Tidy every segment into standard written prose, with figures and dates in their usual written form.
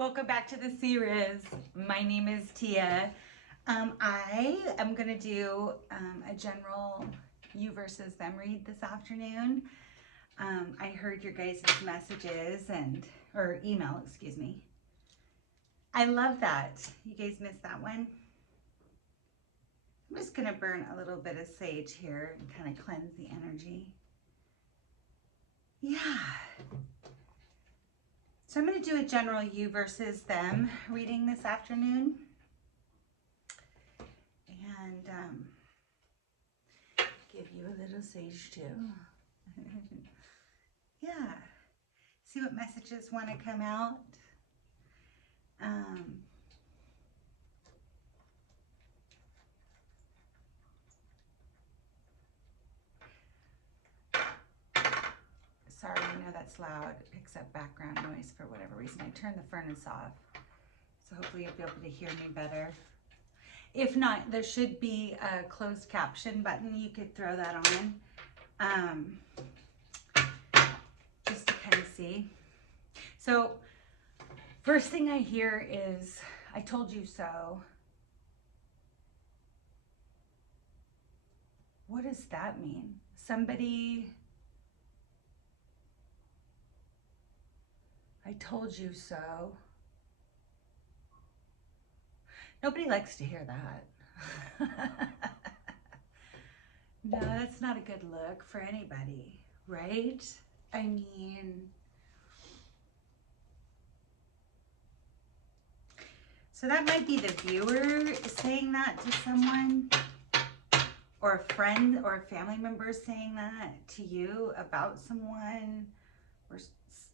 Welcome back to the series. My name is Tia. I am going to do a general you versus them read this afternoon. I heard your guys' messages or email, excuse me. I love that. You guys missed that one. I'm just going to burn a little bit of sage here and kind of cleanse the energy. Yeah. So I'm going to do a general you versus them reading this afternoon. And give you a little sage too. Yeah. See what messages want to come out. Sorry, I know that's loud. It picks up background noise for whatever reason. I turned the furnace off. So hopefully you'll be able to hear me better. If not, there should be a closed caption button. You could throw that on. Just to kind of see. So first thing I hear is, I told you so. What does that mean? Somebody, I told you so. Nobody likes to hear that. No, that's not a good look for anybody, right? I mean, so that might be the viewer saying that to someone, or a friend or a family member saying that to you about someone, or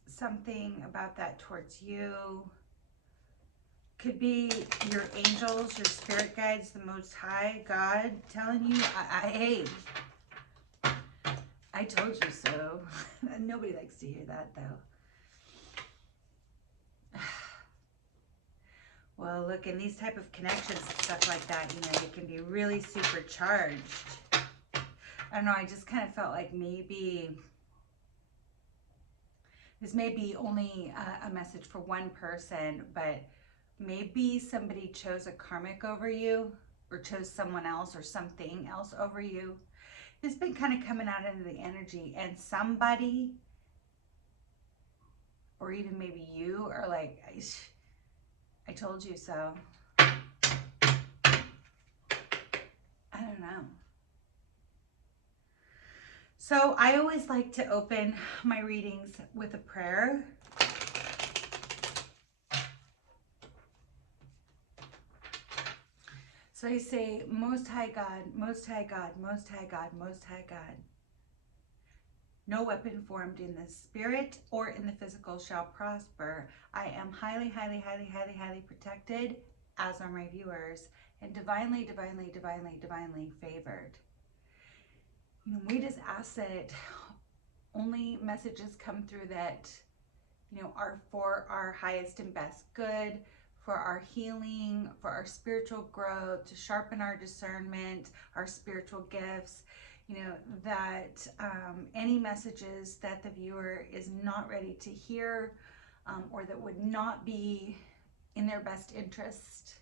something about that towards you. Could be your angels, your spirit guides, the Most High, God telling you, hey, I told you so. Nobody likes to hear that though. Well, look, in these type of connections and stuff like that, you know, they can be really supercharged. I don't know, I just kind of felt like maybe this may be only a message for one person, but maybe somebody chose a karmic over you, or chose someone else or something else over you. It's been kind of coming out into the energy, and somebody, or even maybe you, are like, I told you so. I don't know. So I always like to open my readings with a prayer. So I say, Most High God, Most High God, Most High God, Most High God. No weapon formed in the spirit or in the physical shall prosper. I am highly, highly, highly, highly, highly protected, as are my viewers, and divinely, divinely, divinely, divinely favored. You know, we just ask that only messages come through that, you know, are for our highest and best good, for our healing, for our spiritual growth, to sharpen our discernment, our spiritual gifts. You know, that any messages that the viewer is not ready to hear, or that would not be in their best interest,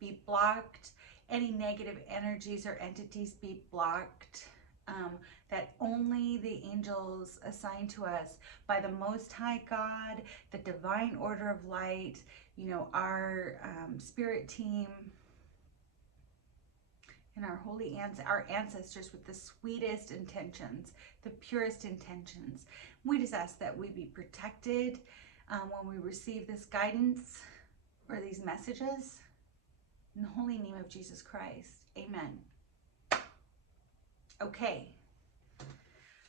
be blocked. Any negative energies or entities be blocked. That only the angels assigned to us by the Most High God, the divine order of light, you know, our spirit team, and our ancestors with the sweetest intentions, the purest intentions. We just ask that we be protected when we receive this guidance or these messages. In the holy name of Jesus Christ, amen. Okay.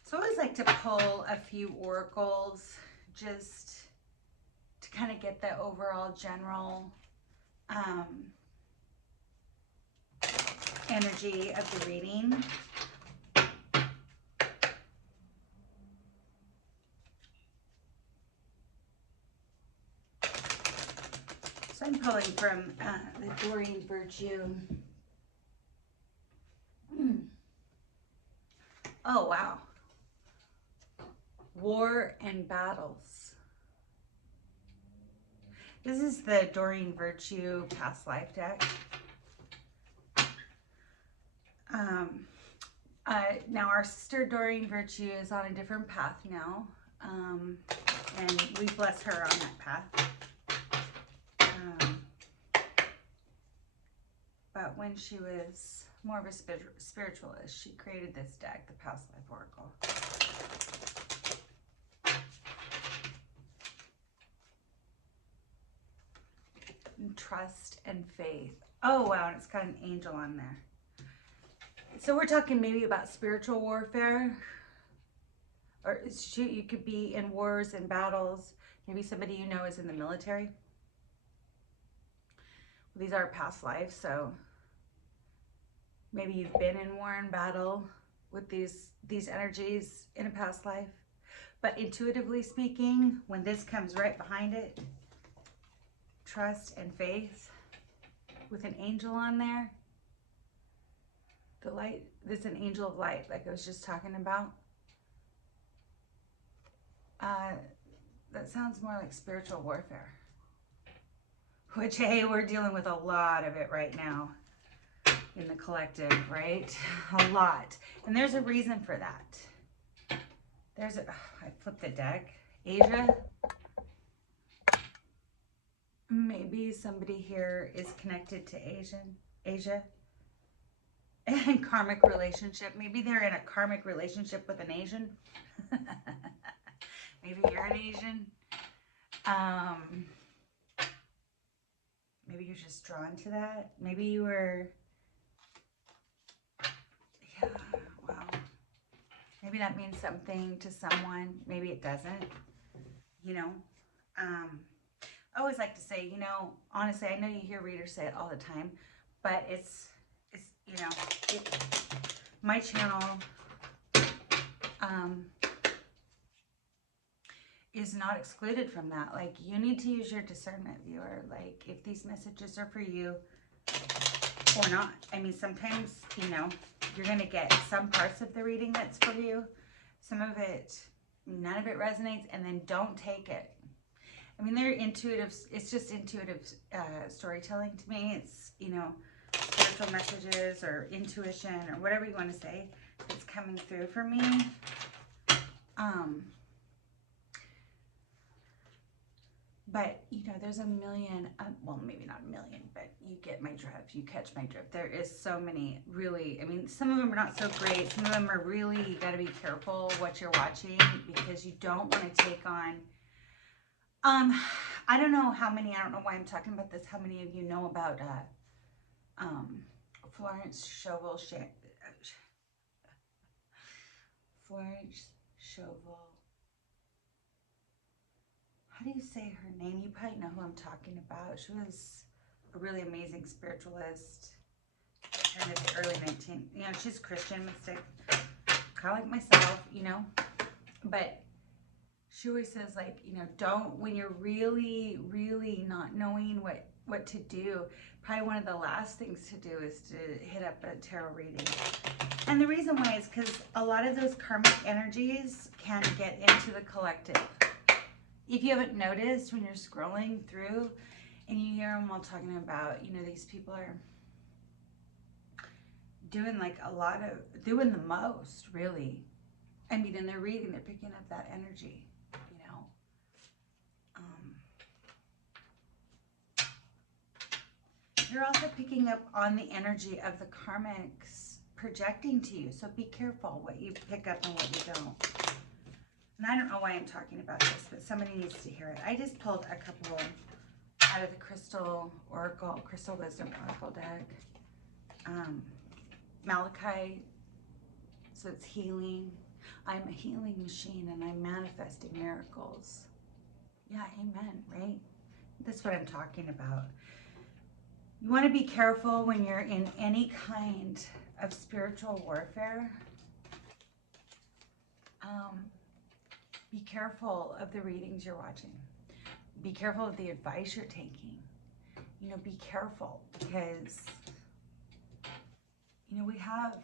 So I always like to pull a few oracles just to kind of get the overall general energy of the reading. So I'm pulling from the Doreen Virtue. Oh, wow. War and battles. This is the Doreen Virtue Past Life deck. Now our sister Doreen Virtue is on a different path now, and we bless her on that path. But when she was more of a spiritualist, she created this deck, the Past Life Oracle. And trust and faith. Oh wow, and it's got an angel on there. So we're talking maybe about spiritual warfare, or you could be in wars and battles. Maybe somebody you know is in the military. These are past lives, so maybe you've been in war and battle with these energies in a past life. But intuitively speaking, when this comes right behind it, trust and faith with an angel on there. The light, there's an angel of light, like I was just talking about. That sounds more like spiritual warfare. Which, hey, we're dealing with a lot of it right now in the collective, right? A lot. And there's a reason for that. I flipped the deck. Asia. Maybe somebody here is connected to Asia. And karmic relationship. Maybe they're in a karmic relationship with an Asian. Maybe you're an Asian. Maybe you're just drawn to that. Maybe you were, yeah, wow. Maybe that means something to someone. Maybe it doesn't, you know. I always like to say, you know, honestly, I know you hear readers say it all the time, but it's you know, my channel is not excluded from that. Like, you need to use your discernment, viewer. Like, if these messages are for you or not. I mean, sometimes, you know, you're going to get some parts of the reading that's for you. Some of it, none of it resonates, and then don't take it. I mean, they're intuitive. It's just intuitive storytelling to me. It's, you know, spiritual messages or intuition or whatever you want to say that's coming through for me. But, you know, there's a million, well, maybe not a million, but you get my drift. You catch my drift. There is so many, really. I mean, some of them are not so great. Some of them are really, you got to be careful what you're watching, because you don't want to take on, I don't know how many, I don't know why I'm talking about this, how many of you know about Florence Scovel. Florence Scovel. How do you say her name? You probably know who I'm talking about. She was a really amazing spiritualist in the early 19, you know, she's Christian mystic, kind of like myself, you know, but she always says, like, you know, don't, when you're really, really not knowing what to do, probably one of the last things to do is to hit up a tarot reading. And the reason why is because a lot of those karmic energies can get into the collective. If you haven't noticed, when you're scrolling through and you hear them all talking about, you know, these people are doing like a lot of, doing the most, really. I mean, in their reading, they're picking up that energy, you know. You're also picking up on the energy of the karmics projecting to you. So be careful what you pick up and what you don't. And I don't know why I'm talking about this, but somebody needs to hear it. I just pulled a couple out of the Crystal Oracle, Crystal Wisdom Oracle deck. Malachi, so it's healing. I'm a healing machine and I'm manifesting miracles. Yeah, amen, right? That's what I'm talking about. You want to be careful when you're in any kind of spiritual warfare. Be careful of the readings you're watching. Be careful of the advice you're taking. You know, be careful, because, you know, we have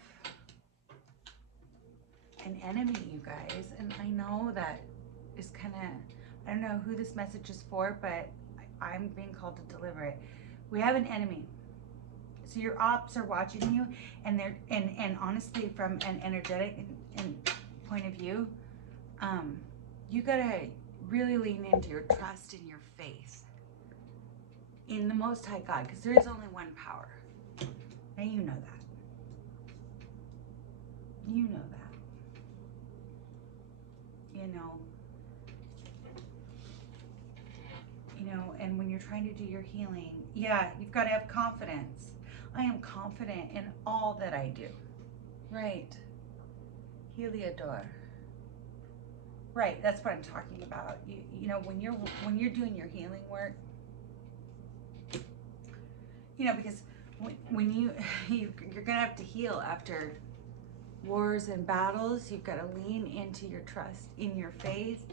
an enemy, you guys, and I know that is kind of, I don't know who this message is for, but I I'm being called to deliver it. We have an enemy. So your ops are watching you, and they're and honestly, from an energetic and point of view, you gotta really lean into your trust and your faith in the Most High God, because there is only one power. Now you know that. You know that. You know, and when you're trying to do your healing, yeah, you've got to have confidence. I am confident in all that I do. Right. Heliodor. Right, that's what I'm talking about. You know, when you're doing your healing work, you know, because when you're gonna have to heal after wars and battles, you've got to lean into your trust, in your faith,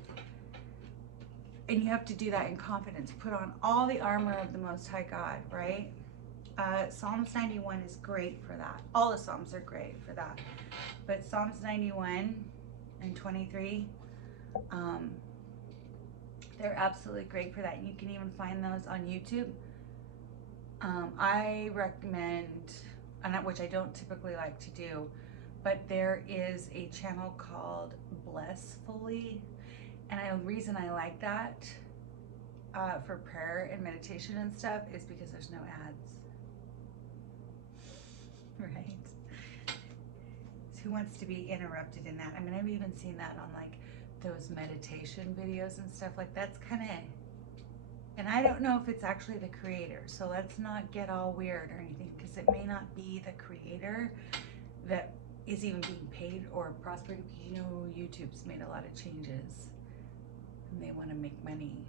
and you have to do that in confidence. Put on all the armor of the Most High God, right? Psalms 91 is great for that. All the Psalms are great for that. But Psalms 91 and 23, they're absolutely great for that. And you can even find those on YouTube. I recommend, which I don't typically like to do, but there is a channel called Blessfully. And the reason I like that for prayer and meditation and stuff is because there's no ads. Right? So who wants to be interrupted in that? I mean, I've even seen that on like those meditation videos and stuff like that's kind of, and I don't know if it's actually the creator. So let's not get all weird or anything, because it may not be the creator that is even being paid or prospering, because you know YouTube's made a lot of changes and they want to make money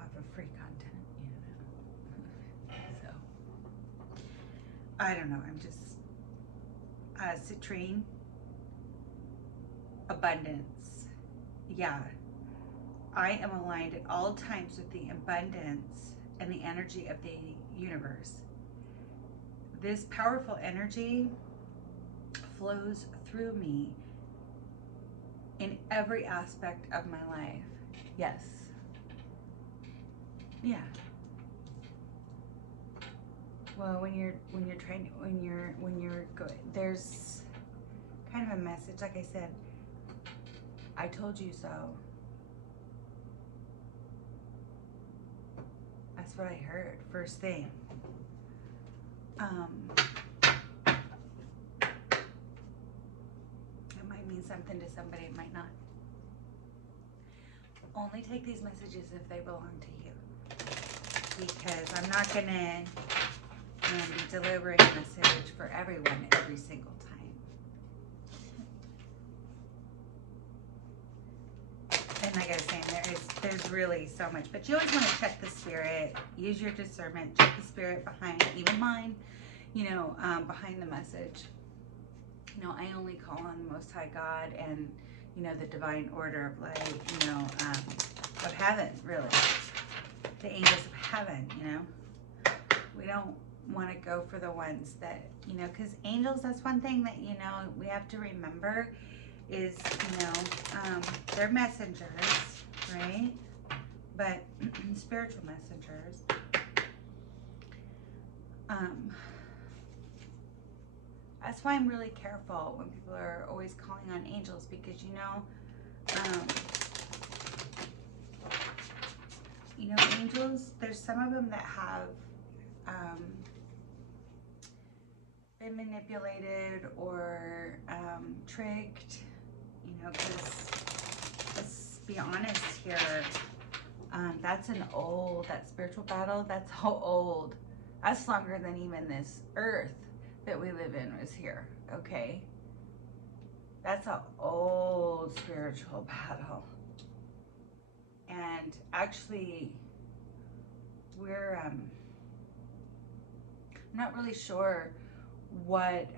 off of free content, you know. So I don't know, I'm just citrine, abundance. Yeah, I am aligned at all times with the abundance and the energy of the universe. This powerful energy flows through me in every aspect of my life. Yes. Yeah. Well, when you're good, there's kind of a message, like I said, I told you so. That's what I heard first thing. It might mean something to somebody, it might not. Only take these messages if they belong to you, because I'm not gonna be delivering a message for everyone every single time. And like I was saying, there's really so much, but you always want to check the spirit, use your discernment, check the spirit behind, even mine, you know, behind the message. You know, I only call on the Most High God and, you know, the divine order of light, you know, of heaven, really. The angels of heaven, you know. We don't want to go for the ones that, you know, because angels, that's one thing that, you know, we have to remember is, you know, they're messengers, right? But spiritual messengers. That's why I'm really careful when people are always calling on angels, because, you know, angels, there's some of them that have been manipulated or tricked, you know, because let's be honest here, that spiritual battle, that's how old, that's longer than even this earth that we live in was here, okay? That's an old spiritual battle. And actually, I'm not really sure why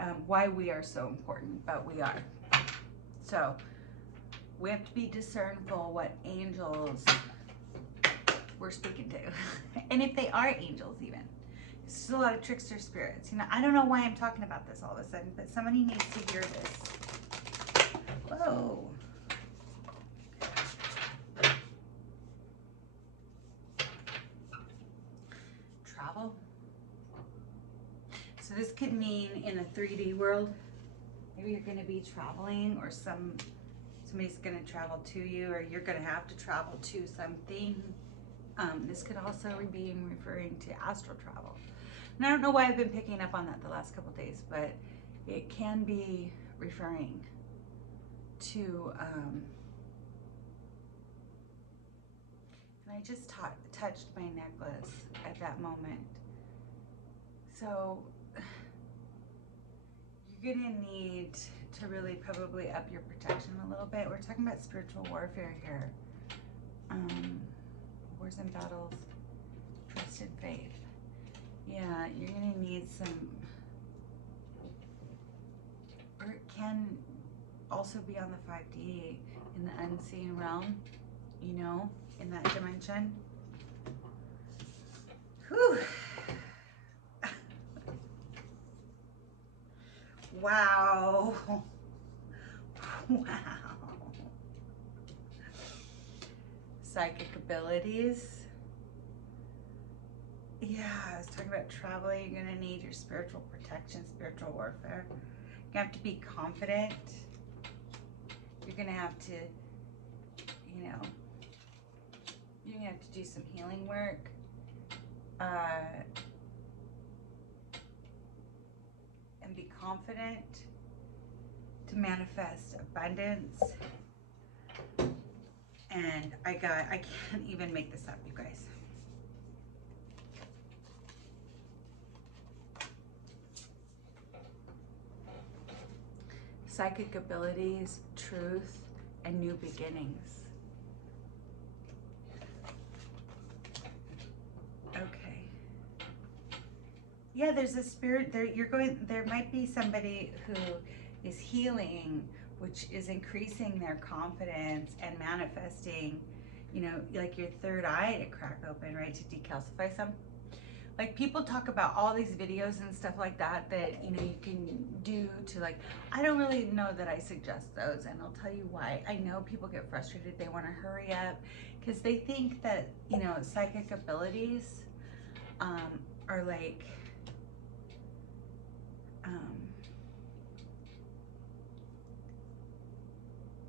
we are so important, but we are. So we have to be discernible what angels we're speaking to, and if they are angels even. There's still a lot of trickster spirits. You know, I don't know why I'm talking about this all of a sudden, but somebody needs to hear this. Whoa. So this could mean in the 3D world, maybe you're going to be traveling, or somebody's going to travel to you, or you're going to have to travel to something. This could also be referring to astral travel. And I don't know why I've been picking up on that the last couple of days, but it can be referring to, and I just touched my necklace at that moment. So you're gonna need to really probably up your protection a little bit. We're talking about spiritual warfare here. Wars and battles, trust and faith. Yeah, you're gonna need some, or it can also be on the 5D in the unseen realm, you know, in that dimension. Whew. Wow. Wow. Psychic abilities. Yeah, I was talking about traveling. You're going to need your spiritual protection, spiritual warfare. You have to be confident. You're going to have to, you know, you're going to have to do some healing work. And be confident to manifest abundance. And I can't even make this up, you guys. Psychic abilities, truth, and new beginnings. Okay. Yeah, there's a spirit there. There might be somebody who is healing, which is increasing their confidence and manifesting, you know, like your third eye to crack open, right? To decalcify some. Like, people talk about all these videos and stuff like that, you know, you can do to, like, I don't really know that I suggest those, and I'll tell you why. I know people get frustrated, they want to hurry up, because they think that, you know, psychic abilities are like,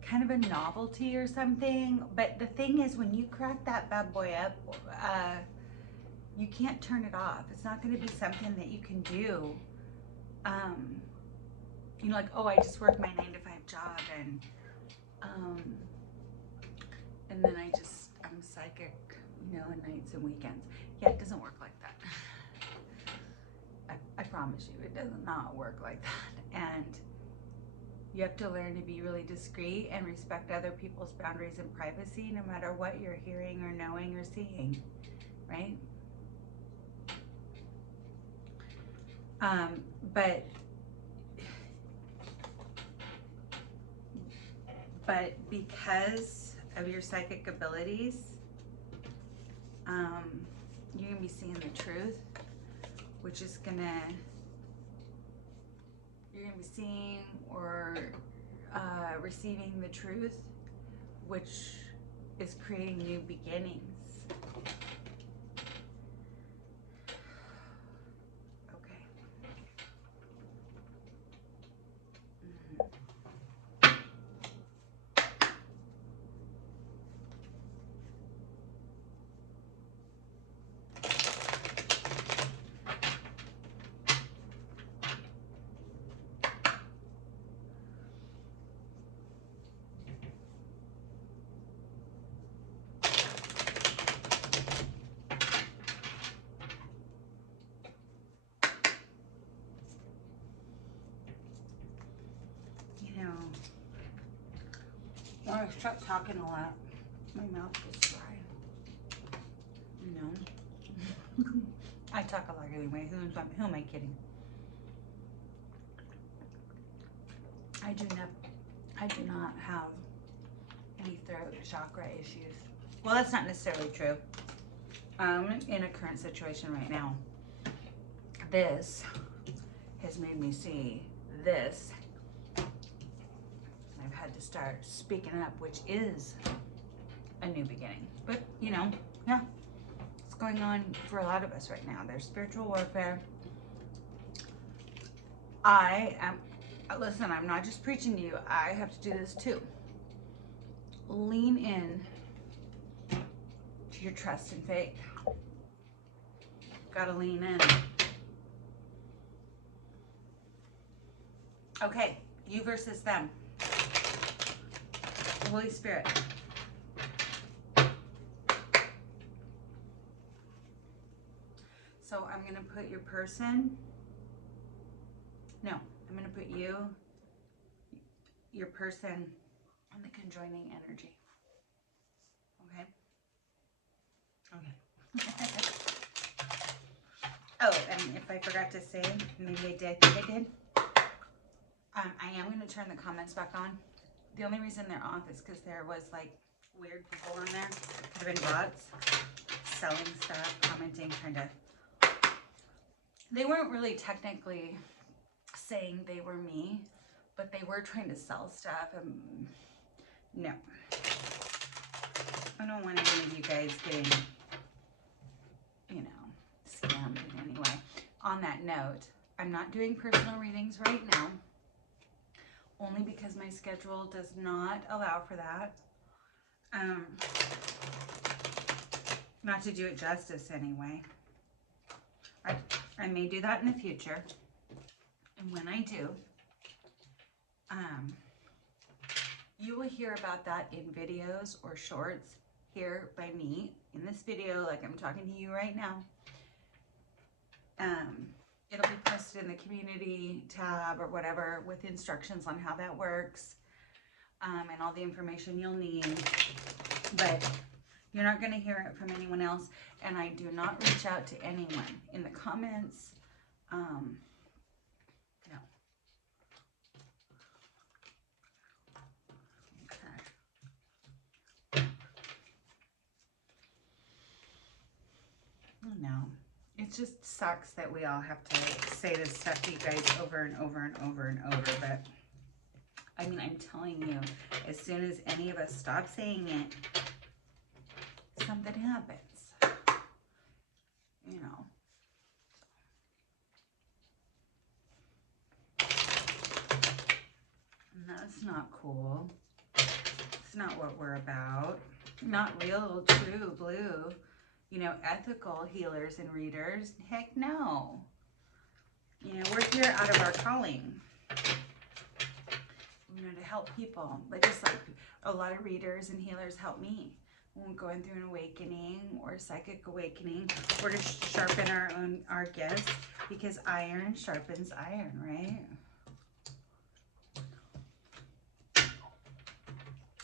kind of a novelty or something. But the thing is, when you crack that bad boy up, you can't turn it off. It's not going to be something that you can do. You know, like, oh, I just work my 9-to-5 job, and then I'm psychic, you know, on nights and weekends. Yeah, it doesn't work like that. I promise you, it does not work like that. And you have to learn to be really discreet and respect other people's boundaries and privacy, no matter what you're hearing or knowing or seeing, right? But because of your psychic abilities, you're gonna be seeing the truth, which is you're gonna be seeing or receiving the truth, which is creating new beginnings. When I start talking a lot, my mouth gets dry. You know? I talk a lot anyway. Who am I kidding? I do not have any throat chakra issues. Well, that's not necessarily true. In a current situation right now, this has made me see this. I've had to start speaking up, which is a new beginning. But, you know, yeah, it's going on for a lot of us right now. There's spiritual warfare. Listen, I'm not just preaching to you. I have to do this too. Lean in to your trust and faith. Gotta lean in. Okay, you versus them. Holy Spirit. So I'm going to put your person. No, I'm going to put you, your person, and the conjoining energy. Okay? Okay. Oh, and if I forgot to say, maybe I did, I think I did. I am going to turn the comments back on. The only reason they're off is because there was like weird people on there. Could have been bots selling stuff, commenting, trying to. They weren't really technically saying they were me, but they were trying to sell stuff. And no, I don't want any of you guys getting, you know, scammed in any way. On that note, I'm not doing personal readings right now, only because my schedule does not allow for that. Not to do it justice anyway. I may do that in the future. And when I do, you will hear about that in videos or shorts here by me in this video, like I'm talking to you right now. It'll be posted in the community tab or whatever with instructions on how that works, and all the information you'll need. But you're not going to hear it from anyone else, and I do not reach out to anyone in the comments. No. Okay. No. It just sucks that we all have to say this stuff to you guys over and over and over and over, but I mean, I'm telling you, as soon as any of us stop saying it, something happens, you know. And that's not cool. It's not what we're about. Not real, true, blue, you know, ethical healers and readers. Heck no. You know, we're here out of our calling, you know, to help people. But just like a lot of readers and healers help me when we're going through an awakening or psychic awakening, or to sharpen our gifts, because iron sharpens iron, right?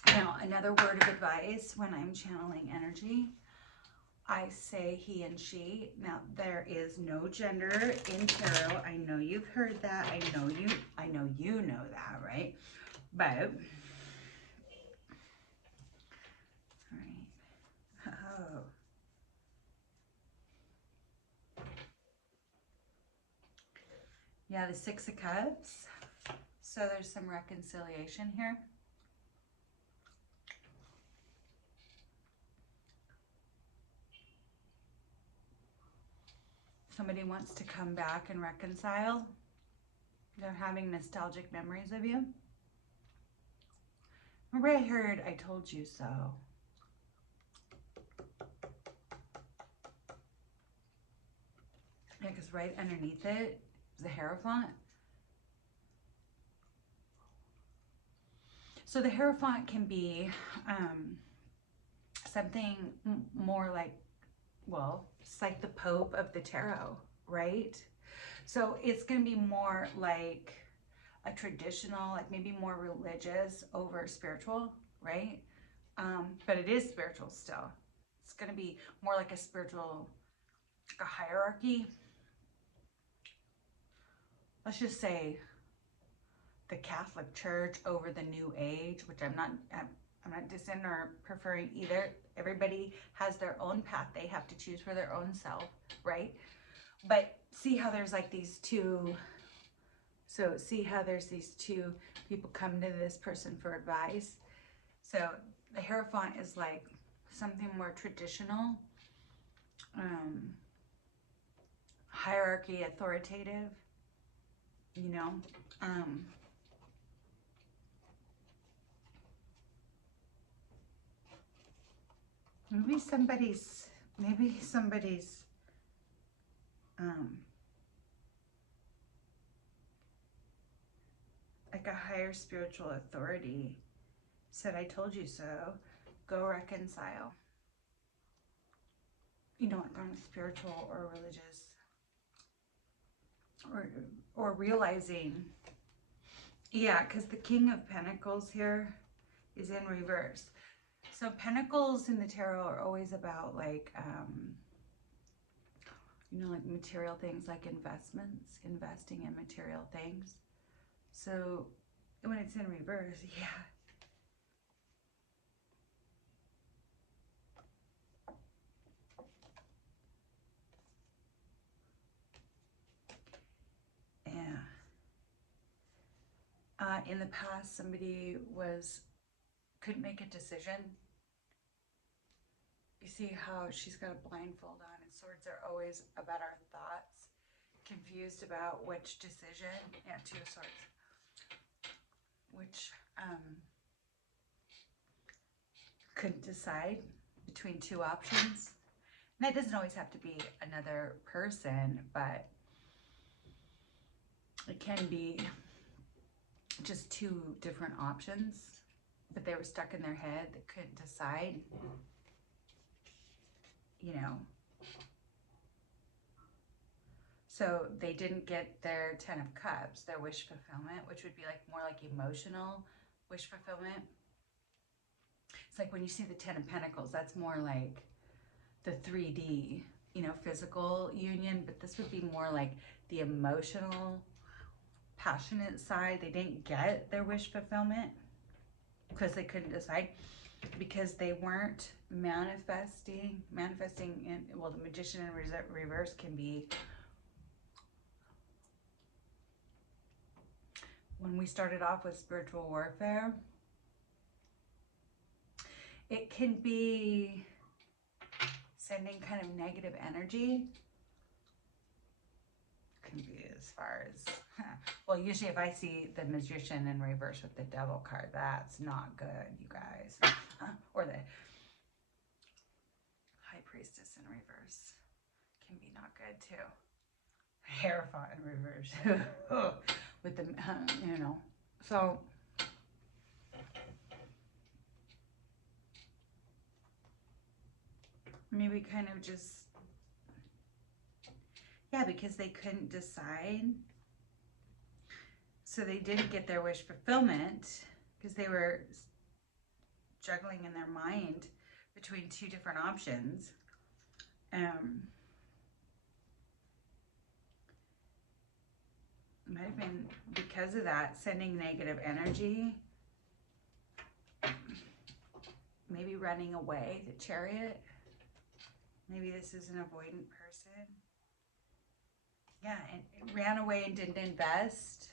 Now, another word of advice when I'm channeling energy, I say he and she. Now, there is no gender in tarot. I know you've heard that. I know you know that, right? But, all right. Oh. Yeah, the Six of Cups. So there's some reconciliation here. Somebody wants to come back and reconcile. They're having nostalgic memories of you. Remember I heard, I told you so. Yeah, because right underneath it is the Hierophant. So the Hierophant can be something more like, well, it's like the Pope of the Tarot, right? So it's going to be more like a traditional, like maybe more religious over spiritual, right? But it is spiritual still. It's going to be more like a spiritual, like a hierarchy. Let's just say the Catholic Church over the New Age, which I'm not dissing or preferring either. Everybody has their own path they have to choose for their own self, right? But see how there's like these two, so see how there's these two people come to this person for advice. So the Hierophant is like something more traditional, hierarchy, authoritative. you know. Maybe somebody's like a higher spiritual authority said, I told you so, go reconcile. You know, like on a spiritual or religious, or realizing, yeah, because the King of Pentacles here is in reverse. So pentacles in the tarot are always about like, you know, like material things, like investments, investing in material things. So when it's in reverse, yeah. Yeah. In the past, somebody couldn't make a decision. You see how she's got a blindfold on, and swords are always about our thoughts. Confused about which decision, yeah, two of swords, which couldn't decide between two options. And that doesn't always have to be another person, but it can be just two different options, but they were stuck in their head. They couldn't decide, you know. So they didn't get their 10 of Cups, their wish fulfillment, which would be like more like emotional wish fulfillment. It's like when you see the 10 of Pentacles, that's more like the 3D, you know, physical union, but this would be more like the emotional, passionate side. They didn't get their wish fulfillment because they couldn't decide, because they weren't manifesting in, well, the Magician in reverse can be when we started off with spiritual warfare. It can be sending kind of negative energy. Can be as far as, well, usually if I see the Magician in reverse with the Devil card, that's not good, you guys. Or the High Priestess in reverse can be not good too. Hierophant in reverse with the, you know, so maybe kind of just, yeah, because they couldn't decide. So they didn't get their wish fulfillment because they were juggling in their mind between two different options. Might have been because of that, sending negative energy, maybe running away, the Chariot. Maybe this is an avoidant person. Yeah, and it ran away and didn't invest.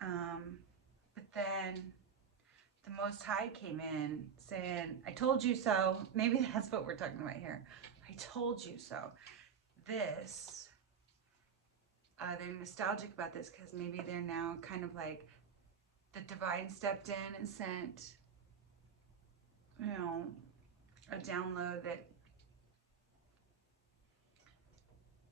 But then the Most High came in saying, I told you so. Maybe that's what we're talking about here. I told you so. This, they're nostalgic about this because maybe they're now kind of like, the divine stepped in and sent, you know, a download that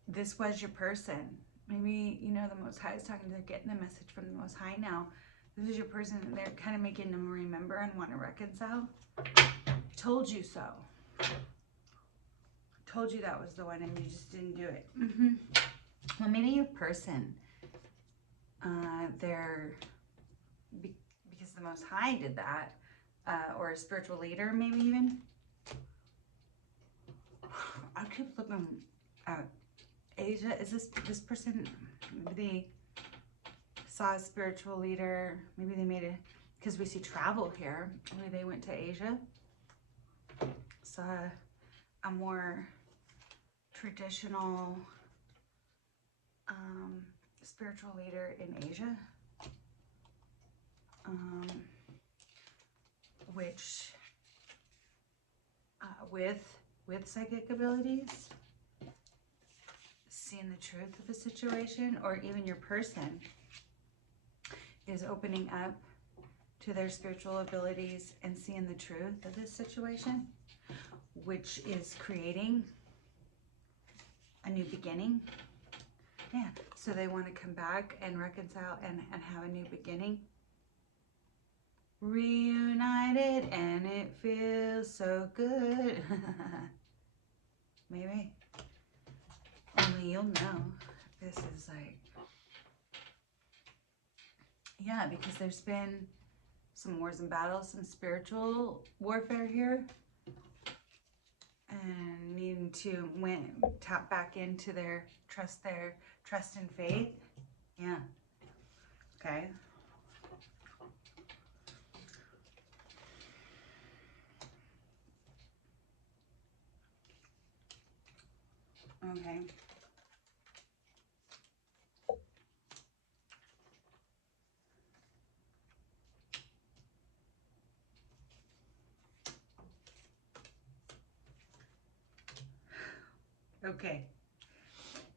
this was your person. Maybe, you know, the Most High is talking, they're getting the message from the Most High now. This is your person, and they're kind of making them remember and want to reconcile. I told you so. I told you that was the one, and you just didn't do it. Well, maybe your person, they're, because the Most High did that, or a spiritual leader, maybe even. I keep looking at Asia. Is this person, maybe they saw a spiritual leader, maybe they made a, because we see travel here, maybe they went to Asia, saw a more traditional spiritual leader in Asia, which with psychic abilities. seeing the truth of the situation, or even your person is opening up to their spiritual abilities and seeing the truth of this situation, which is creating a new beginning. Yeah, so they want to come back and reconcile and have a new beginning. Reunited, and it feels so good. Maybe. Only you'll know. This is like, yeah, because there's been some wars and battles, some spiritual warfare here. And needing to tap back into their trust and faith. Yeah. Okay. Okay. Okay.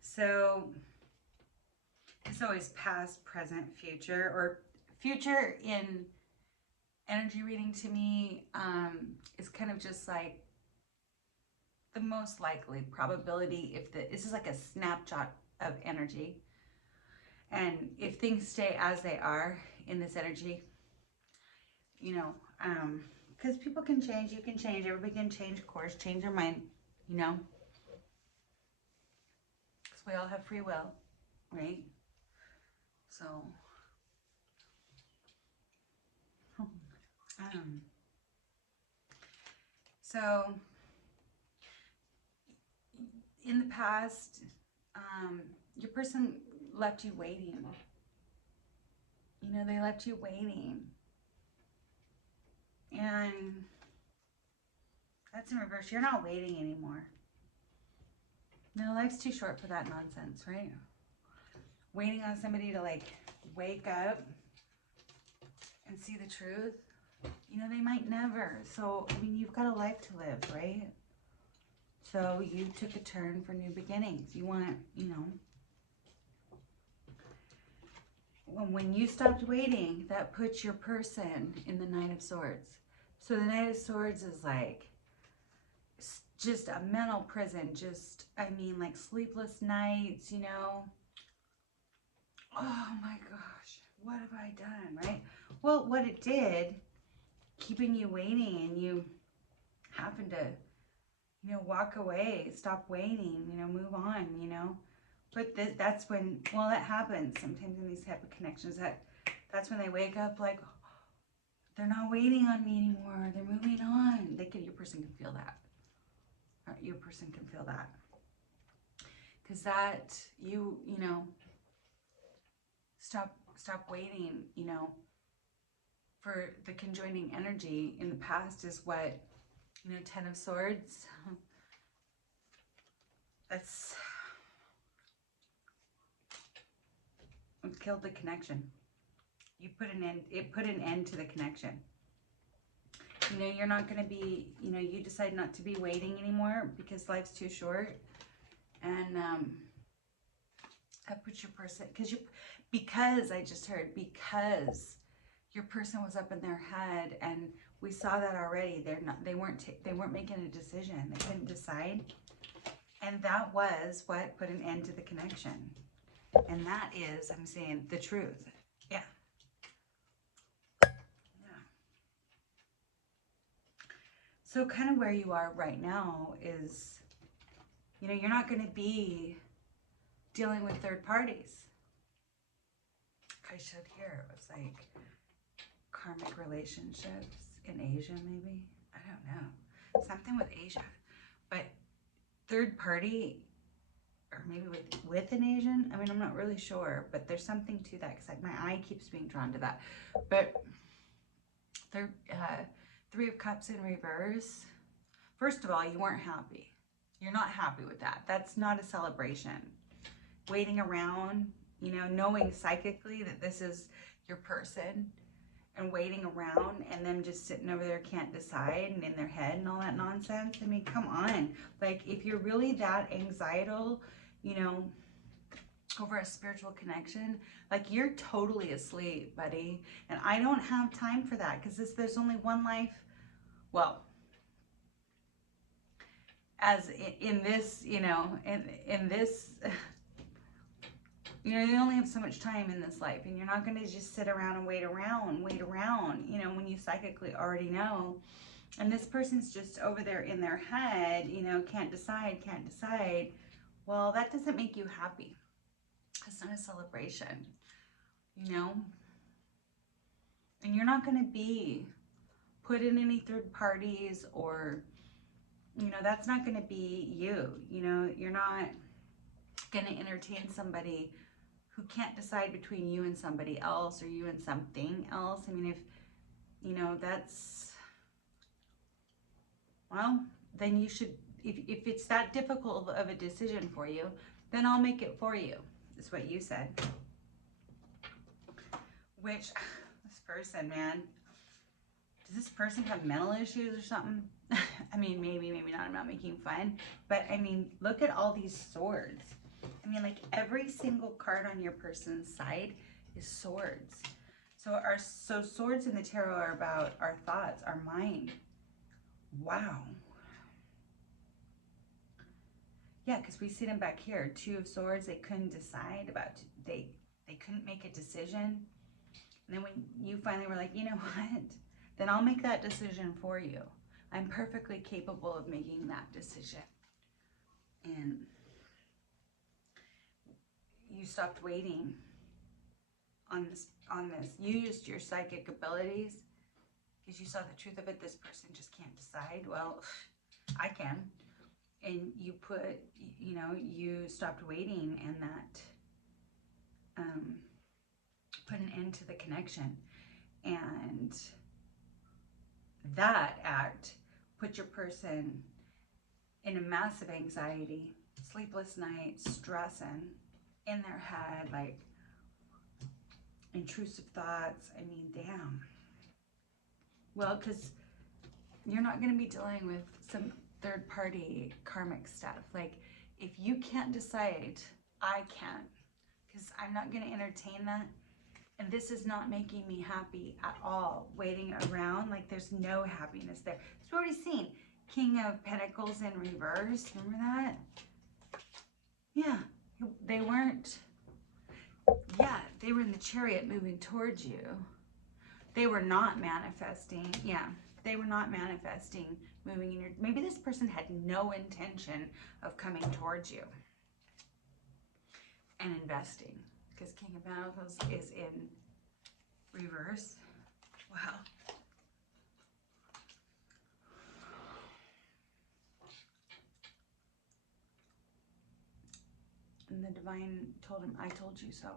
So it's always past, present, future, or future in energy reading to me is kind of just like the most likely probability. If this is like a snapshot of energy, and if things stay as they are in this energy, you know, because people can change, you can change, everybody can change course, change their mind, you know, because we all have free will, right? So in the past, your person left you waiting. You know, they left you waiting. And that's in reverse. You're not waiting anymore. No, life's too short for that nonsense, right? Waiting on somebody to like wake up and see the truth. You know, they might never. So, I mean, you've got a life to live, right? So you took a turn for new beginnings. You want, you know, when you stopped waiting, that puts your person in the Knight of Swords. So the Knight of Swords is like just a mental prison. Just, I mean, like sleepless nights, you know. Oh my gosh, what have I done, right? Well, what it did, keeping you waiting, and you happen to, you know, walk away, stop waiting, you know, move on, you know. But that's when, well, that happens sometimes in these type of connections. That's when they wake up like, they're not waiting on me anymore. They're moving on. Your person can feel that. Or your person can feel that. Because that, you know, stop waiting, you know, for the conjoining energy in the past is what, you know, Ten of Swords. That's, it killed the connection. It put an end to the connection. You know, you're not going to be, you know, you decide not to be waiting anymore because life's too short. And that puts your person, because I just heard, because your person was up in their head, and we saw that already. They weren't making a decision. They couldn't decide. And that was what put an end to the connection. And that is, I'm saying, the truth. Yeah. So kind of where you are right now is, you know, you're not going to be dealing with third parties. I showed here, it was like karmic relationships in Asia, maybe. I don't know. Something with Asia. But third party, or maybe with an Asian, I mean, I'm not really sure, but there's something to that, because like my eye keeps being drawn to that. But Three of Cups in reverse. First of all, you weren't happy. You're not happy with that. That's not a celebration. Waiting around, you know, knowing psychically that this is your person, and waiting around, and them just sitting over there can't decide, and in their head and all that nonsense. I mean, come on. Like, if you're really that anxietal, you know, over a spiritual connection, like you're totally asleep, buddy. And I don't have time for that because there's only one life. Well, as in this, you know, in this, you know, you only have so much time in this life, and you're not going to just sit around and wait around, you know, when you psychically already know. And this person's just over there in their head, you know, can't decide. Well, that doesn't make you happy. It's not a celebration, you know. And you're not going to be put in any third parties, or, you know, that's not going to be you. You know, you're not going to entertain somebody who can't decide between you and somebody else, or you and something else. I mean, if, you know, that's, well, then you should, if it's that difficult of a decision for you, then I'll make it for you, is what you said. Which, this person, man, does this person have mental issues or something? I mean, maybe not. I'm not making fun. But, I mean, look at all these swords. I mean, like, every single card on your person's side is swords. So swords in the tarot are about our thoughts, our mind. Wow. Yeah, because we see them back here. Two of Swords, they couldn't decide about, they couldn't make a decision. And then when you finally were like, you know what? Then I'll make that decision for you. I'm perfectly capable of making that decision. And you stopped waiting on this. You used your psychic abilities because you saw the truth of it. This person just can't decide. Well, I can. And you put, you know, you stopped waiting, and that put an end to the connection. And that act put your person in a massive anxiety, sleepless nights, stressing in their head, like intrusive thoughts. I mean, damn. Well, because you're not going to be dealing with some third party karmic stuff. Like, if you can't decide, I can, because I'm not going to entertain that. And this is not making me happy at all. Waiting around, like, there's no happiness there. It's already seen. King of Pentacles in reverse. Remember that? Yeah. They weren't. Yeah, they were in the Chariot moving towards you. They were not manifesting. Yeah, they were not manifesting, moving in your. Maybe this person had no intention of coming towards you and investing, because King of Pentacles is in reverse. Wow. And the divine told him, I told you so.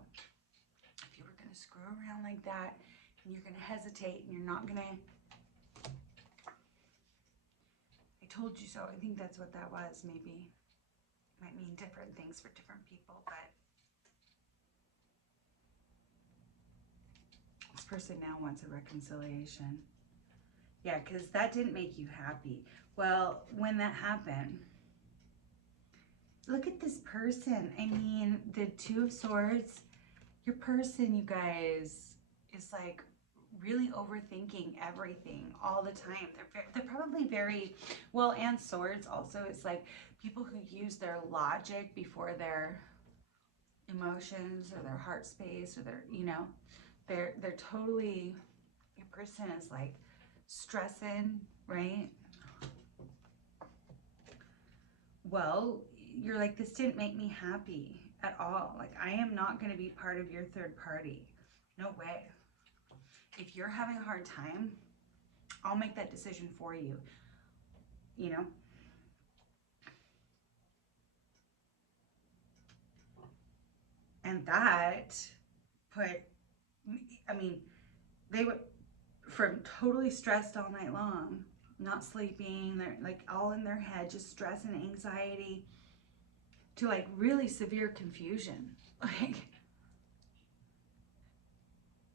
If you were going to screw around like that, and you're going to hesitate, and you're not going to, I told you so. I think that's what that was, maybe. It might mean different things for different people, but this person now wants a reconciliation. Yeah, because that didn't make you happy. Well, when that happened, look at this person. I mean, the Two of Swords, your person, you guys, is like really overthinking everything all the time. They're probably very, well, and Swords also, it's like people who use their logic before their emotions or their heart space, or their, you know, they're totally, your person is like stressing, right? Well, you're like, this didn't make me happy at all. Like, I am not going to be part of your third party. No way. If you're having a hard time, I'll make that decision for you. You know? And that put, I mean, they were from totally stressed all night long, not sleeping, they're like all in their head, just stress and anxiety, to like really severe confusion. Like,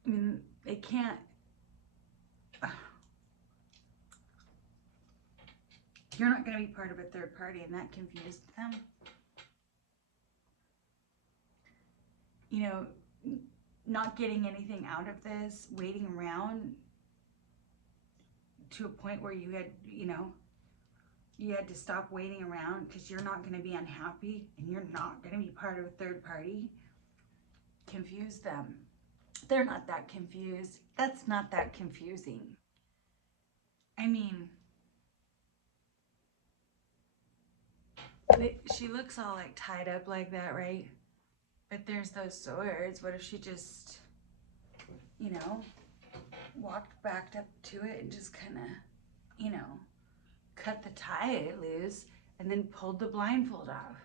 I mean, they can't, you're not going to be part of a third party, and that confused them. you know, not getting anything out of this, waiting around to a point where you had, you had to stop waiting around because you're not going to be unhappy and you're not going to be part of a third party. Confuse them. They're not that confused. That's not that confusing. I mean, she looks all like tied up like that, right? But there's those swords. What if she just, walked back up to it and just kind of, cut the tie loose and then pulled the blindfold off?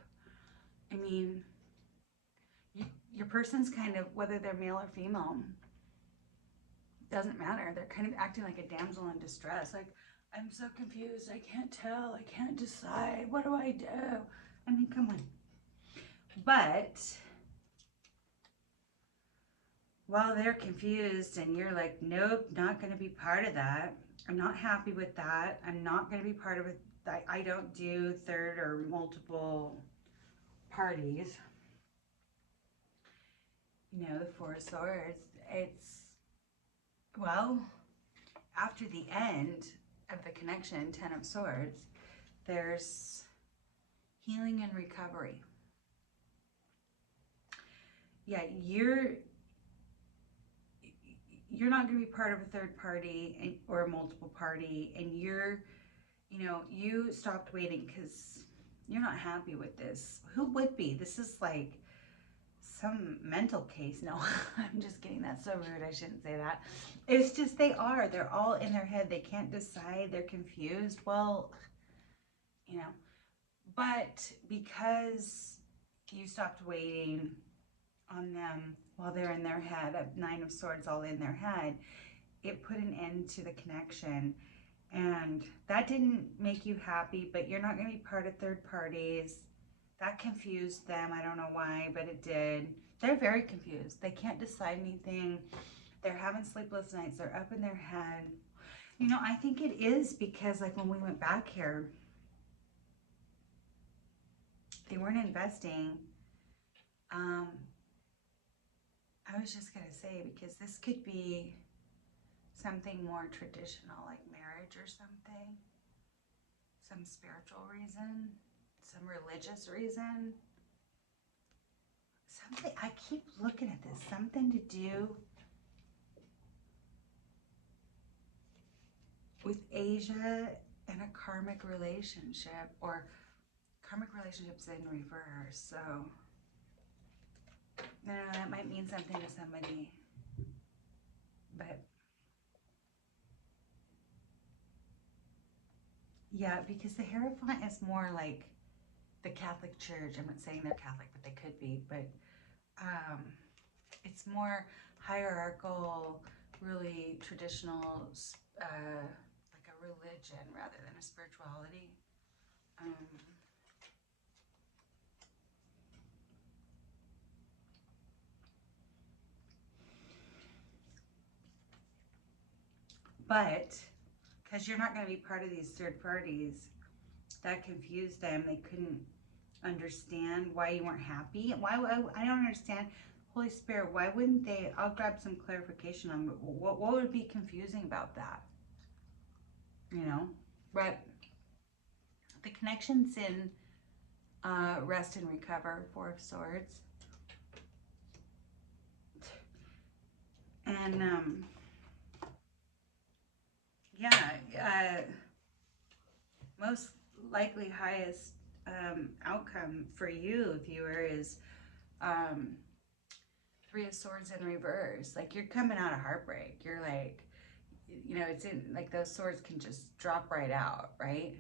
I mean, your person's kind of, whether they're male or female, doesn't matter. They're kind of acting like a damsel in distress. Like, I'm so confused. I can't tell. I can't decide. What do I do? I mean, come on. But while they're confused and you're like, nope, not going to be part of that. I'm not happy with that. I'm not going to be part of it. I don't do third or multiple parties. The Four of Swords, it's, well, after the end of the connection, Ten of Swords, there's healing and recovery. Yeah, you're not going to be part of a third party or a multiple party, and you stopped waiting because you're not happy with this. Who would be? This is like some mental case. No, I'm just kidding. That's so rude. I shouldn't say that. It's just they're all in their head. They can't decide. They're confused. Well, but because you stopped waiting on them while they're in their head, a Nine of Swords all in their head, it put an end to the connection. And that didn't make you happy, but you're not going to be part of third parties. That confused them. I don't know why, but it did. They're very confused. They can't decide anything. They're having sleepless nights. They're up in their head. I think it is because, like, when we went back here, they weren't investing. I was just going to say, because this could be something more traditional, like marriage or something. Some spiritual reason. Some religious reason. Something, I keep looking at this, something to do with Asia and a karmic relationship, or karmic relationships in reverse. So, no, that might mean something to somebody, but yeah, because the Hierophant is more like the Catholic Church. I'm not saying they're Catholic, but they could be, but it's more hierarchical, really traditional, like a religion rather than a spirituality. But because you're not going to be part of these third parties, that confused them. They couldn't understand why you weren't happy. Why I don't understand. Holy Spirit, why wouldn't they? I'll grab some clarification on what would be confusing about that. But the connections in Rest and Recover, Four of Swords, and most likely highest outcome for you, viewer, is Three of Swords in reverse. Like, you're coming out of heartbreak. You're like, it's in, like, those swords can just drop right out, right?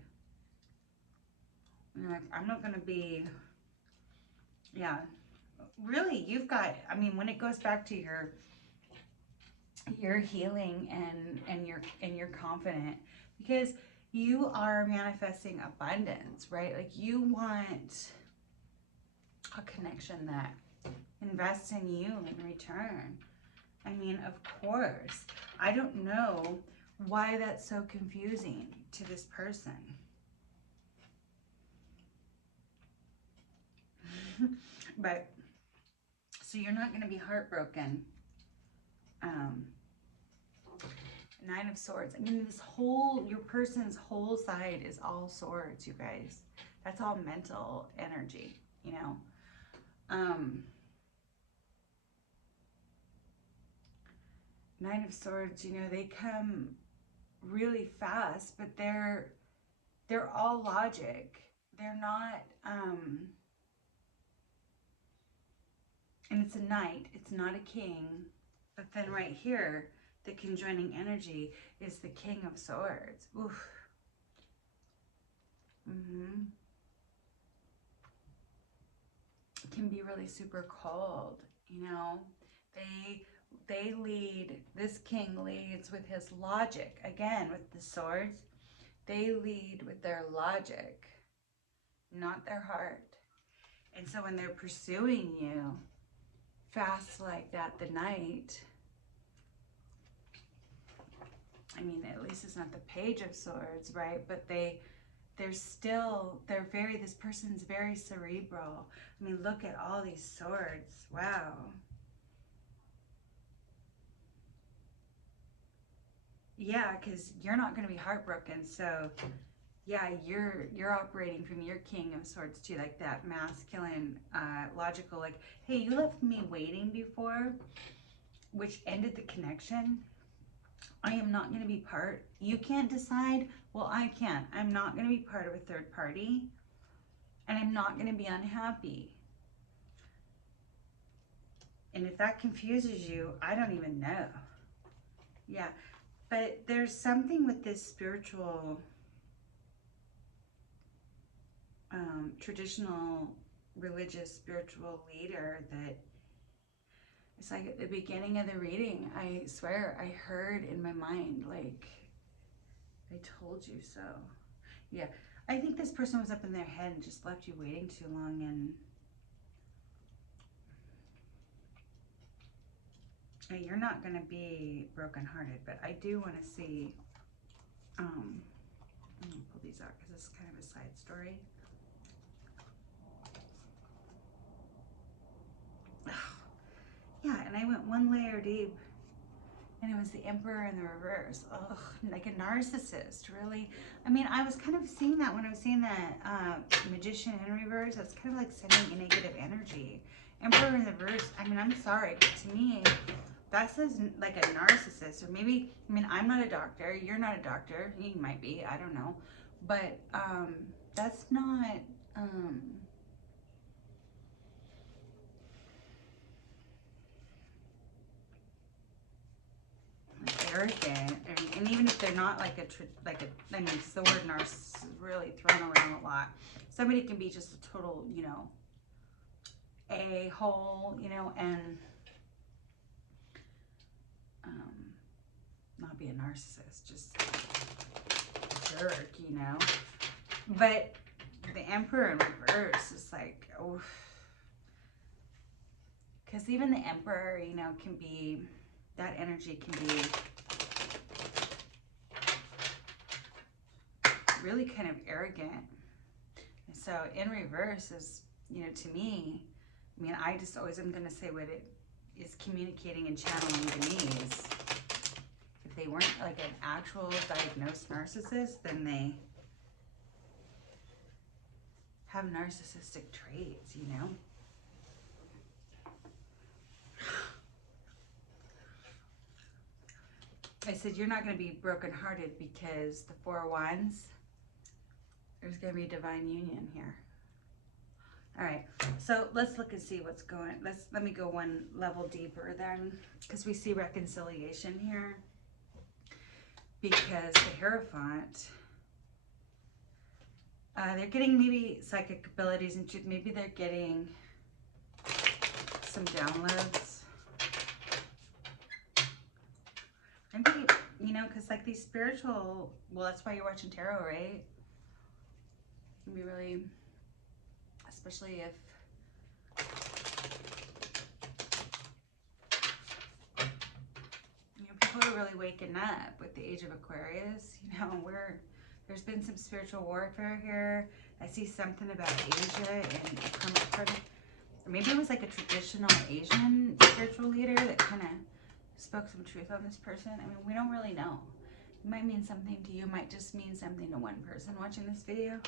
You're like, I'm not going to be, yeah. Really, you've got, I mean, when it goes back to your healing and you're confident, because you are manifesting abundance, right? Like, you want a connection that invests in you in return. I mean, of course. I don't know why that's so confusing to this person. But So you're not going to be heartbroken. Nine of Swords. I mean, your person's whole side is all swords, you guys. That's all mental energy, you know. Nine of Swords, you know, they come really fast, but they're all logic. They're not, and it's a knight, it's not a king. But then right here, the conjoining energy is the King of Swords. Oof. It can be really super cold, you know. They lead, this king leads with his logic. Again, with the swords, they lead with their logic, not their heart. And so when they're pursuing you fast like that, the knight, I mean, at least it's not the Page of Swords, right? But this person's very cerebral. I mean, look at all these swords. Wow. Yeah, because you're not going to be heartbroken. So yeah, you're operating from your King of Swords too, like that masculine, logical, like, hey, you left me waiting before, which ended the connection. I am not going to be part. You can't decide. Well, I can. I'm not going to be part of a third party, and I'm not going to be unhappy. And if that confuses you, I don't even know. Yeah, but there's something with this spiritual, traditional, religious, spiritual leader that it's like at the beginning of the reading, I swear I heard in my mind, like, I told you so. Yeah, I think this person was up in their head and just left you waiting too long. And you're not going to be brokenhearted, but I do want to see, I'm going to pull these out because it's kind of a side story. Yeah, and I went one layer deep, and it was the Emperor in the reverse. Ugh, like a narcissist, really. I mean, I was kind of seeing that when I was seeing that Magician in reverse. That's kind of like sending a negative energy. Emperor in the reverse, I mean, I'm sorry, but to me, that says like a narcissist. Or maybe, I mean, I'm not a doctor. You're not a doctor. You might be. I don't know. But that's not... arrogant, and even if they're not like I mean, the word narcissist is really thrown around a lot. Somebody can be just a total, you know, a-hole, you know, and not be a narcissist, just a jerk, you know. But the Emperor in reverse is like, oh, because even the Emperor, you know, can be, that energy can be really kind of arrogant. And so in reverse is, you know, to me, I mean, I just always am going to say what it is communicating and channeling to me is, if they weren't like an actual diagnosed narcissist, then they have narcissistic traits, you know. I said, you're not going to be brokenhearted because the Four of Wands, there's going to be divine union here. All right, so let's look and see what's going. Let me go one level deeper then, because we see reconciliation here. Because the Hierophant, they're getting maybe psychic abilities and truth. Maybe they're getting some downloads. Maybe, you know, because like these spiritual, well, that's why you're watching tarot, right? It can be really, especially if, you know, people are really waking up with the age of Aquarius, you know, there's been some spiritual warfare here. I see something about Asia and maybe it was like a traditional Asian spiritual leader that kind of spoke some truth on this person. I mean, we don't really know. It might mean something to you, might just mean something to one person watching this video.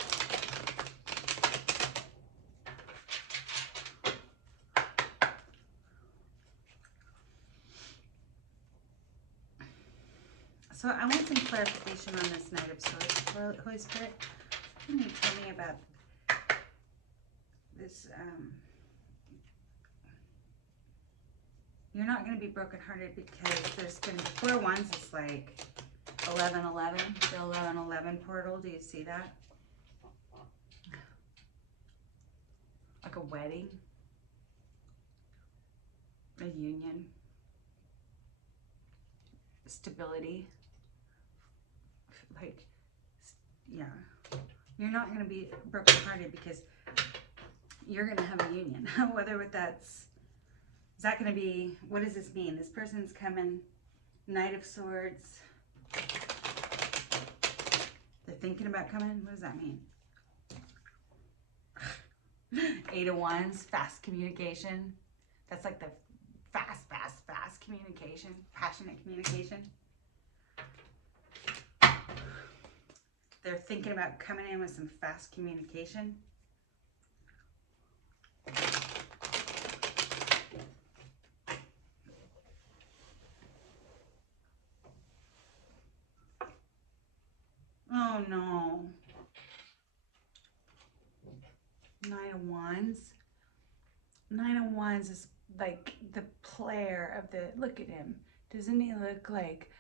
So I want some clarification on this Knight of Swords. Holy Spirit, what can you tell me about this? You're not going to be brokenhearted because there's going to be 4 wands. It's like 11-11, the 11-11 portal. Do you see that? Like a wedding, a union, stability. Like, yeah, you're not going to be brokenhearted because you're going to have a union. Whether that's, is that going to be, what does this mean? This person's coming, Knight of Swords. They're thinking about coming. What does that mean? 8 of Wands, fast communication. That's like the fast communication, passionate communication. They're thinking about coming in with some fast communication. Oh no. 9 of Wands. 9 of Wands is like the player of the, look at him. Doesn't he look like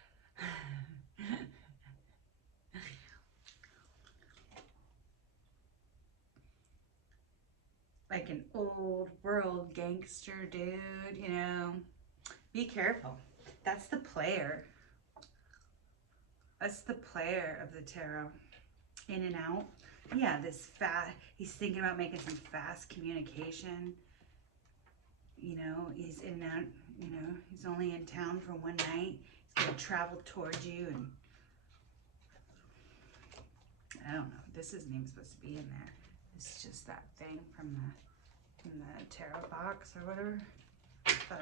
like an old world gangster dude, you know? Be careful. That's the player. That's the player of the tarot. In and out. Yeah, this fast, he's thinking about making some fast communication. You know, he's in and out, you know, he's only in town for one night. He's going to travel towards you, and I don't know. This isn't even supposed to be in there. It's just that thing from the tarot box or whatever. Thought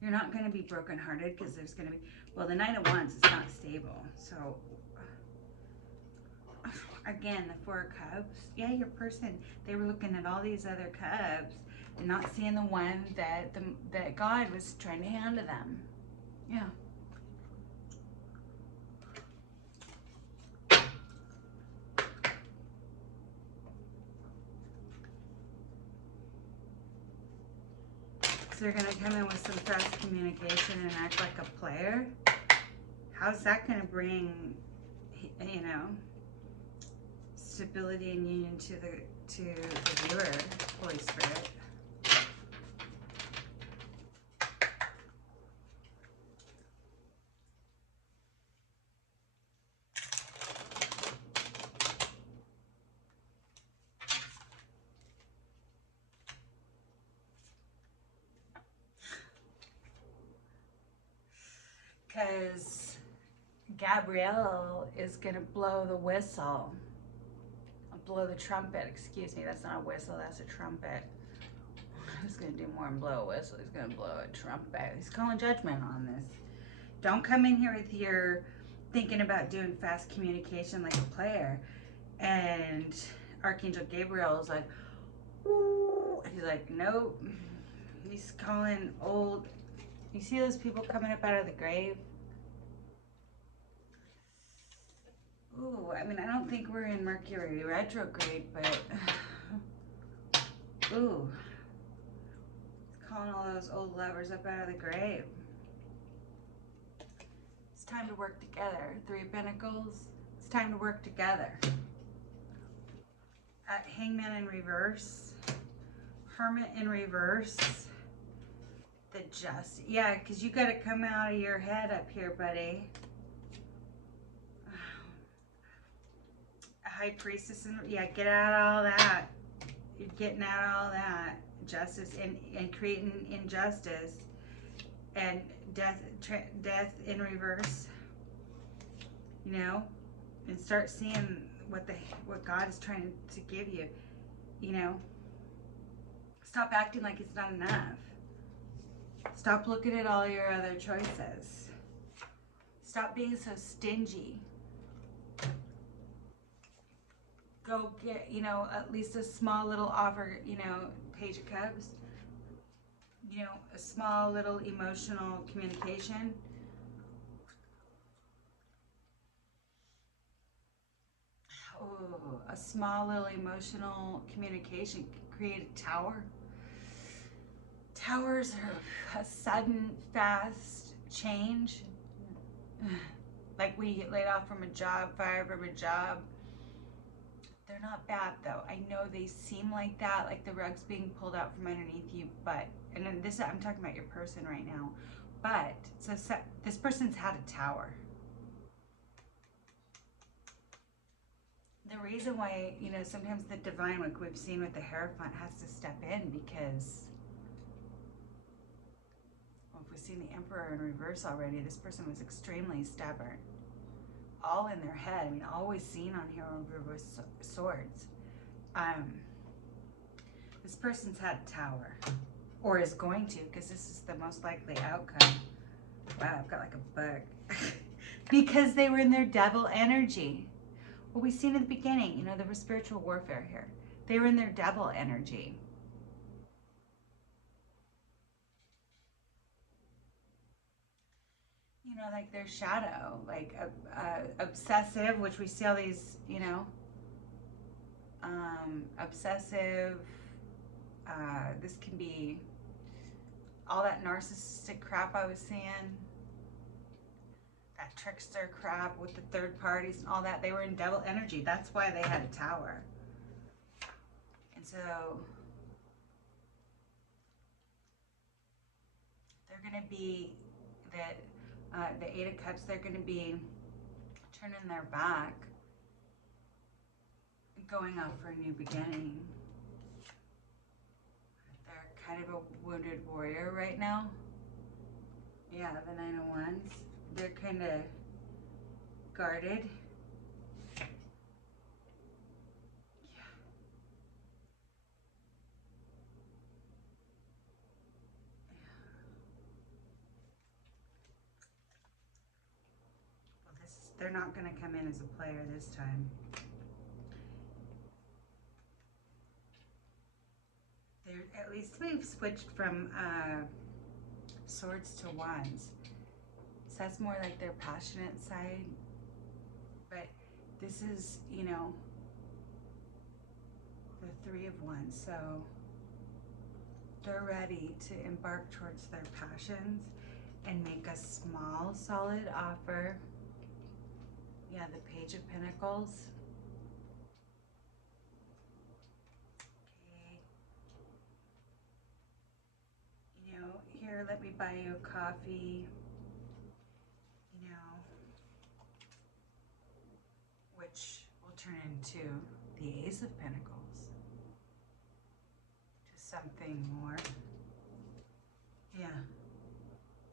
you're not going to be brokenhearted because there's going to be, well, the Knight of Wands is not stable. So, again, the 4 of Cups. Yeah, your person, they were looking at all these other cups and not seeing the one that that God was trying to hand to them. Yeah. They're going to come in with some fast communication and act like a player. How's that going to bring, you know, stability and union to the viewer, Holy Spirit? Because Gabrielle is going to blow the whistle. Blow the trumpet. Excuse me, that's not a whistle, that's a trumpet. He's going to do more than blow a whistle. He's going to blow a trumpet. He's calling judgment on this. Don't come in here with your thinking about doing fast communication like a player. And Archangel Gabriel is like, ooh. He's like, nope. He's calling old. You see those people coming up out of the grave? Ooh, I mean, I don't think we're in Mercury retrograde, but ooh, it's calling all those old lovers up out of the grave. It's time to work together. 3 of Pentacles, it's time to work together. Hangman in reverse, Hermit in reverse. The Just, yeah, because you got to come out of your head up here, buddy. High Priestess, yeah, get out all that. You're getting out all that. Justice and creating injustice and death in reverse. You know, and start seeing what God is trying to give you. You know, stop acting like it's not enough. Stop looking at all your other choices. Stop being so stingy. Go get, you know, at least a small little offer, you know, Page of Cups. You know, a small little emotional communication. Oh, a small little emotional communication can create a tower. Towers are a sudden, fast change. Like when you get laid off from a job, fired from a job. They're not bad though. I know they seem like that, like the rug's being pulled out from underneath you, but, and then this, I'm talking about your person right now, but, so this person's had a tower. The reason why, you know, sometimes the divine, like we've seen with the Hierophant, has to step in because, well, if we've seen the Emperor in reverse already, this person was extremely stubborn. All in their head. I mean, always seen on Hero of Reverse Swords. This person's had a tower, or is going to, because this is the most likely outcome. Wow, I've got like a bug. Because they were in their devil energy. What we've seen at the beginning, you know, there was spiritual warfare here. They were in their devil energy. You know, like their shadow, like obsessive, which we see all these, you know, obsessive, this can be all that narcissistic crap I was seeing, that trickster crap with the third parties and all that. They were in devil energy. That's why they had a tower. And so they're going to be that the Eight of Cups, they're going to be turning their back, going off for a new beginning. They're kind of a wounded warrior right now. Yeah, the Nine of Wands. They're kind of guarded. They're not going to come in as a player this time. They're, at least we've switched from swords to wands. So that's more like their passionate side. But this is, you know, the Three of Wands. So they're ready to embark towards their passions and make a small, solid offer. Yeah, the Page of Pentacles. Okay. You know, here, let me buy you a coffee. You know, which will turn into the Ace of Pentacles. To something more. Yeah.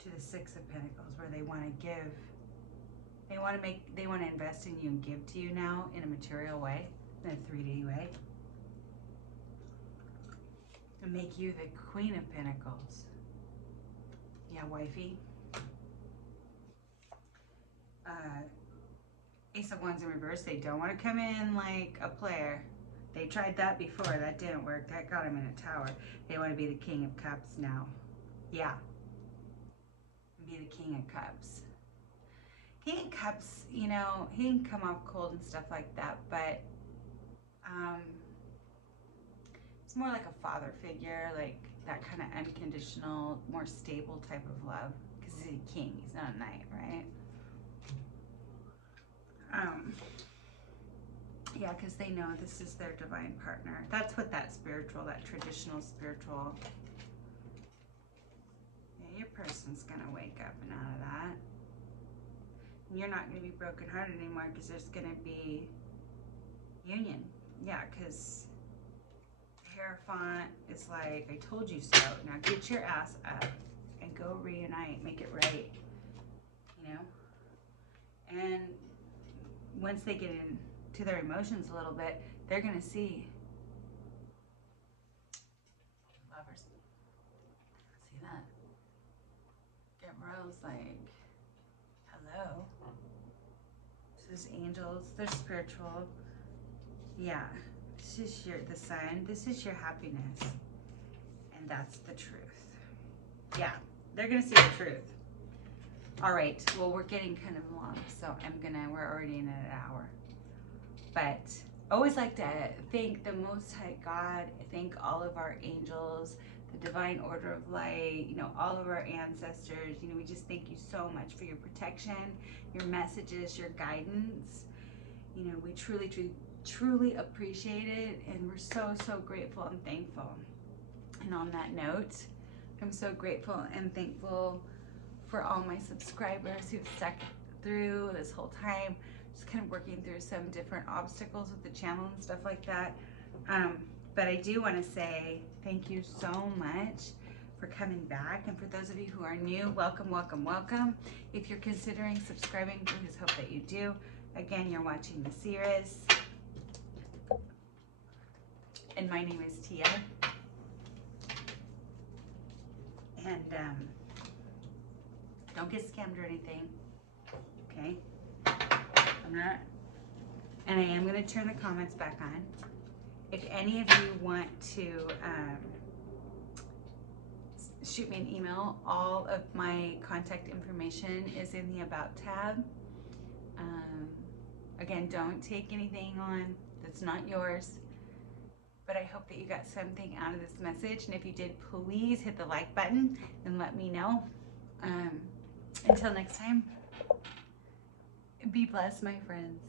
To the Six of Pentacles, where they want to give. They want to invest in you and give to you now in a material way, in a 3D way. And make you the Queen of Pentacles. Yeah, wifey. Ace of Wands in reverse, they don't want to come in like a player. They tried that before, that didn't work. That got them in a tower. They want to be the King of Cups now. Yeah. Be the King of Cups. King of Cups, you know, he can come off cold and stuff like that, but it's more like a father figure, like that kind of unconditional, more stable type of love, because he's a king, he's not a knight, right? Yeah, because they know this is their divine partner. That's what that spiritual, that traditional spiritual, yeah, your person's going to wake up and out of that. You're not going to be brokenhearted anymore because there's going to be union. Yeah, because Hierophant is like, I told you so. Now get your ass up and go reunite. Make it right. You know? And once they get into to their emotions a little bit, they're going to see. Lovers. See that? Gabrielle's like, hello. This is angels. They're spiritual. Yeah. This is the sun. This is your happiness. And that's the truth. Yeah. They're going to see the truth. All right. Well, we're getting kind of long, so we're already in an hour. But I always like to thank the Most High God, thank all of our angels, the Divine Order of Light, all of our ancestors. We just thank you so much for your protection, your messages, your guidance. We truly, truly, truly appreciate it, and we're so, so grateful and thankful. And on that note, I'm so grateful and thankful for all my subscribers who've stuck through this whole time, just kind of working through some different obstacles with the channel and stuff like that. But I do want to say thank you so much for coming back. And for those of you who are new, welcome, welcome, welcome. If you're considering subscribing, please hope that you do. Again, you're watching the Seeress. And my name is Tia. And don't get scammed or anything, okay? I'm not. And I am going to turn the comments back on. If any of you want to shoot me an email, all of my contact information is in the About tab. Again, don't take anything on that's not yours. But I hope that you got something out of this message. And if you did, please hit the like button and let me know. Until next time, be blessed, my friends.